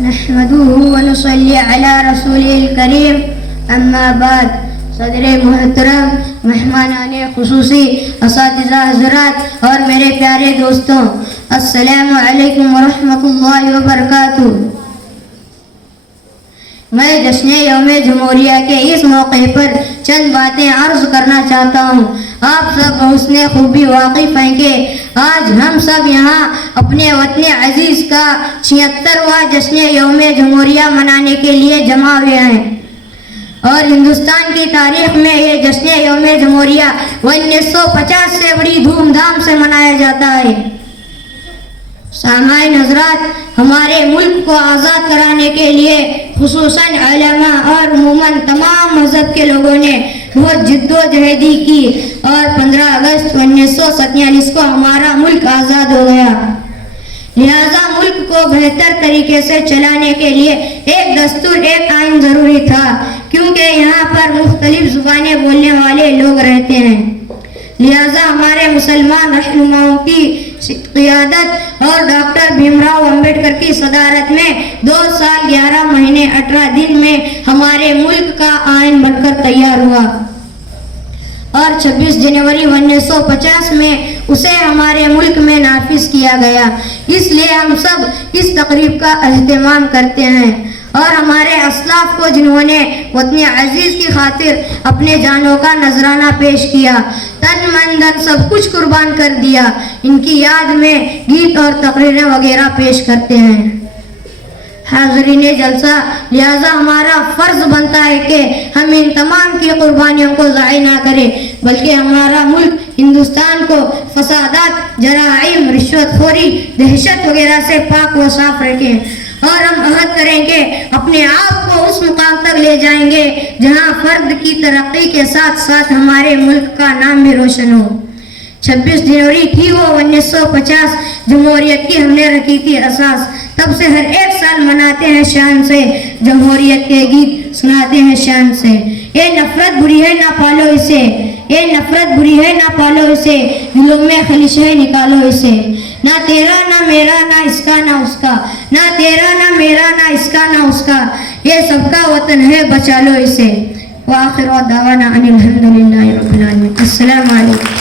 نحمده ونصلي على رسوله الكريم اما بعد. صدر محترم، مہمانان خصوصی، اساتذہ حضرات اور میرے پیارے دوستوں، السلام علیکم ورحمۃ اللہ وبرکاتہ. میں جشن یوم جمہوریہ کے اس موقع پر چند باتیں عرض کرنا چاہتا ہوں. آپ سب حسن خوبی واقف ہیں کہ آج ہم سب یہاں اپنے وطن عزیز کا 76واں جشن یوم جمہوریہ منانے کے لیے جمع ہوئے ہیں، اور ہندوستان کی تاریخ میں یہ جشن یوم جمہوریہ 1950 سے بڑی دھوم دھام سے منایا جاتا ہے. سامعین حضرات، ہمارے ملک کو آزاد کرانے کے لیے خصوصاً علماء اور عموماً تمام مذہب کے لوگوں نے بہت جد و جہدی کی، اور 15 اگست 1947 کو ہمارا ملک آزاد ہو گیا. لہذا ملک کو بہتر طریقے سے چلانے کے لیے ایک دستور، ایک آئین ضروری تھا، کیونکہ یہاں پر مختلف زبانیں بولنے والے لوگ رہتے ہیں. لہذا ہمارے مسلمان رہنماؤں کی قیادت اور ڈاکٹر بھیم راؤ امبیڈکر کی صدارت میں 2 سال 11 مہینے 18 دن میں ہمارے ملک کا آئین بن کر تیار ہوا، اور 26 جنوری 1950 میں اسے ہمارے ملک میں نافذ کیا گیا. اس لیے ہم سب اس تقریب کا اہتمام کرتے ہیں، اور ہمارے اسلاف کو جنہوں نے وطن عزیز کی خاطر اپنے جانوں کا نذرانہ پیش کیا، تن من دھن سب کچھ قربان کر دیا، ان کی یاد میں گیت اور تقریریں وغیرہ پیش کرتے ہیں. حاضرین جلسہ، لہذا ہمارا فرض بنتا ہے کہ ہم ان تمام کی قربانیوں کو ضائع نہ کریں، بلکہ ہمارا ملک ہندوستان کو فسادات، جرائم، رشوت خوری، دہشت وغیرہ سے پاک و صاف رکھیں. اور ہم عہد کریں کہ اپنے آپ کو اس مقام تک لے جائیں گے جہاں فرد کی ترقی کے ساتھ ساتھ ہمارے ملک کا نام بھی روشن ہو. 26 جنوری تھی وہ 1950، جمہوریت کی ہم نے رکھی تھی اساس. تب سے ہر ایک سال مناتے ہیں شان سے، جمہوریت کے گیت سناتے ہیں شان سے. یہ نفرت بری ہے نہ پالو اسے، یہ نفرت بری ہے نہ پالو اسے، دلوں میں خلش ہے نکالو اسے. نہ تیرا نہ میرا نہ اس کا نہ اس کا، نہ تیرا نہ میرا نہ اس کا نہ اس کا، یہ سب کا وطن ہے بچا لو اسے. وآخر دعوانا ان الحمد للہ رب العالمین. السلام علیکم.